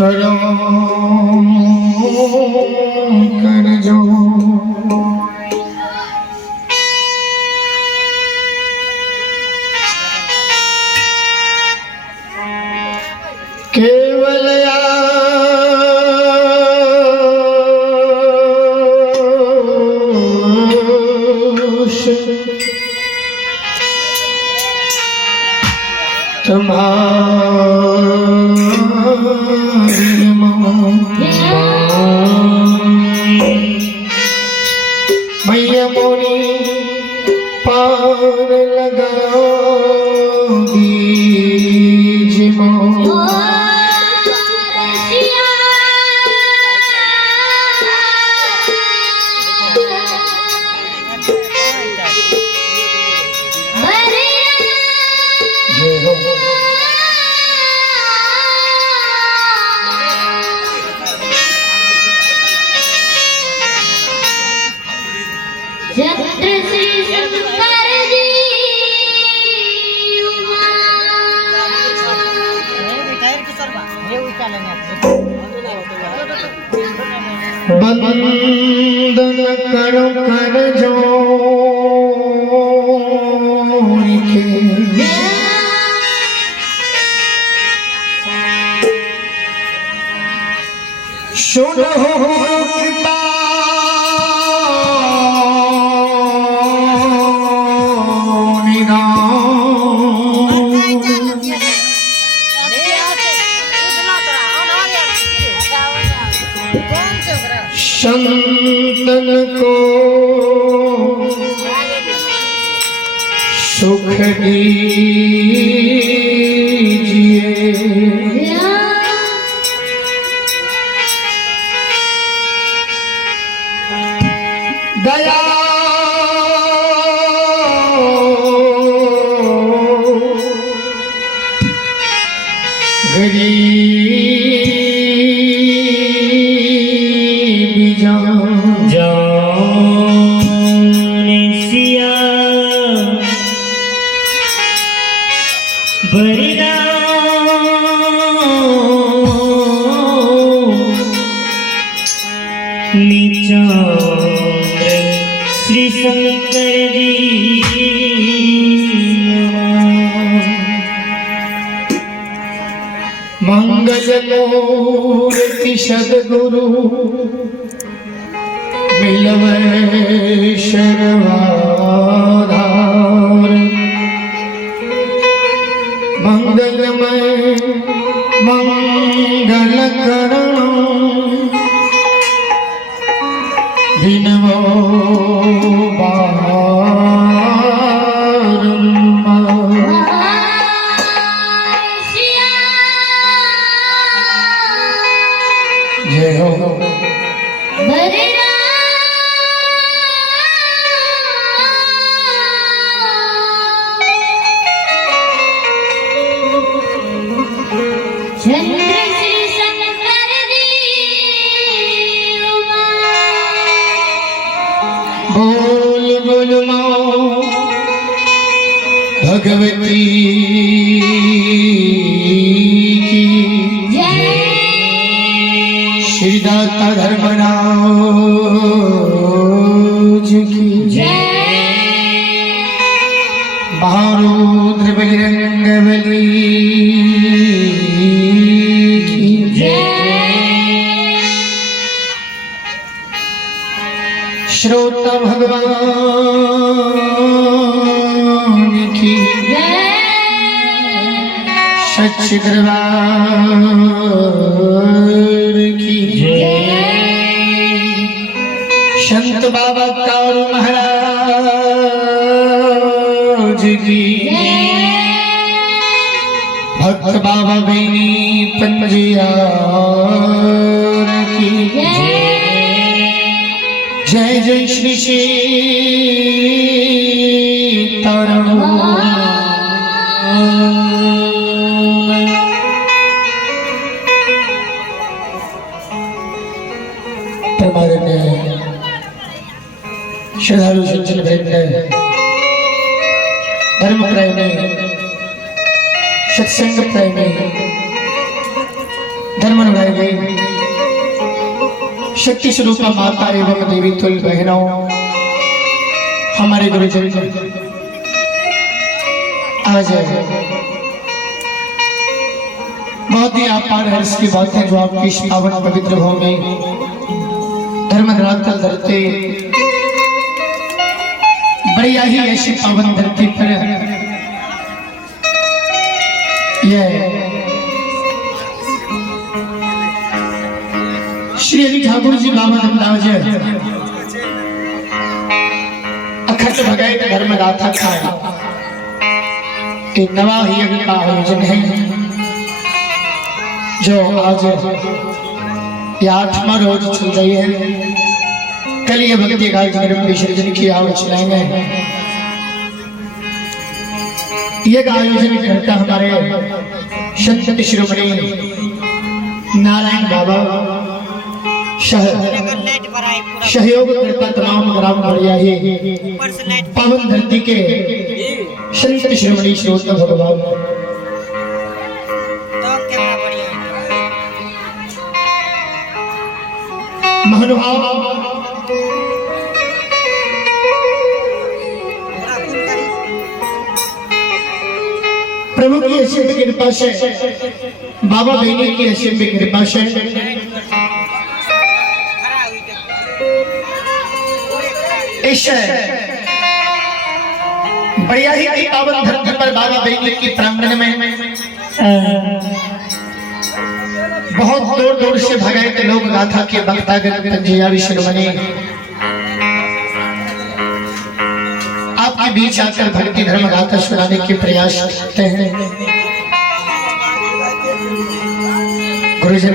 करो कर जो केवल तुम्हारी मैया मोरी पार लगाओगी जिमो बंदन करो कर जो सुनो कृपा संतन को सुख दीजिए दया श्री शंकर जी मंगल मूर्ति सद्गुरु मिलवे शर्वाधार मंगलमय मंगल करणो दिनवो जय हो बोल बोल माओ भगवती की श्रीदाता धर्मराज की महारुद्र बजरंग बली की श्रोता भगवान की सच दरबार की संत बाबा कारू महाराज की भक्त बाबा बेनी पंजियार की जय जय श्री सीताराम श्रद्धालु सज्जन वृंद धर्म प्रेमी सत्संग प्रेमी धर्म नमन गाई गई शक्ति स्वरूपा माता एवं देवी तुल बहनों, हमारे गुरुजन आज बहुत ही अपार हर्ष की बात है जो आपकी इस पावन पवित्र भूमि धर्मराज धरते बढ़िया ही ऐसी पावन धरती पर यह श्री हरि ठाकुर जी बाबा धर्मराज अखंड भगाई धर्म गाथा खाए एक नवा यज्ञ का आयोजन है जो आज यह 8वां रोज चल रही है। कल ये भक्ति गायत्री विसर्जन की आवाज चलाएंगे। यह आयोजन करता हमारे संत शिरोमणि नारायण बाबा सहयोग करता तमाम ग्राम बढ़िया ही पावन धरती के संत शिरोमणि श्रोता भगवान महानुभाव प्रभु की असीम कृपा से बाबा बहनी की असीम कृपा से इस बढ़िया ही पावन धरती पर बाबा बहनी की प्रांगण में बहुत दूर दूर से भगाए के लोग गाथा के भक्तागण पंजियारी शिरोमणि आपके बीच आकर भक्ति धर्म गाथा सुनाने के प्रयास करते हैं। गुरुजन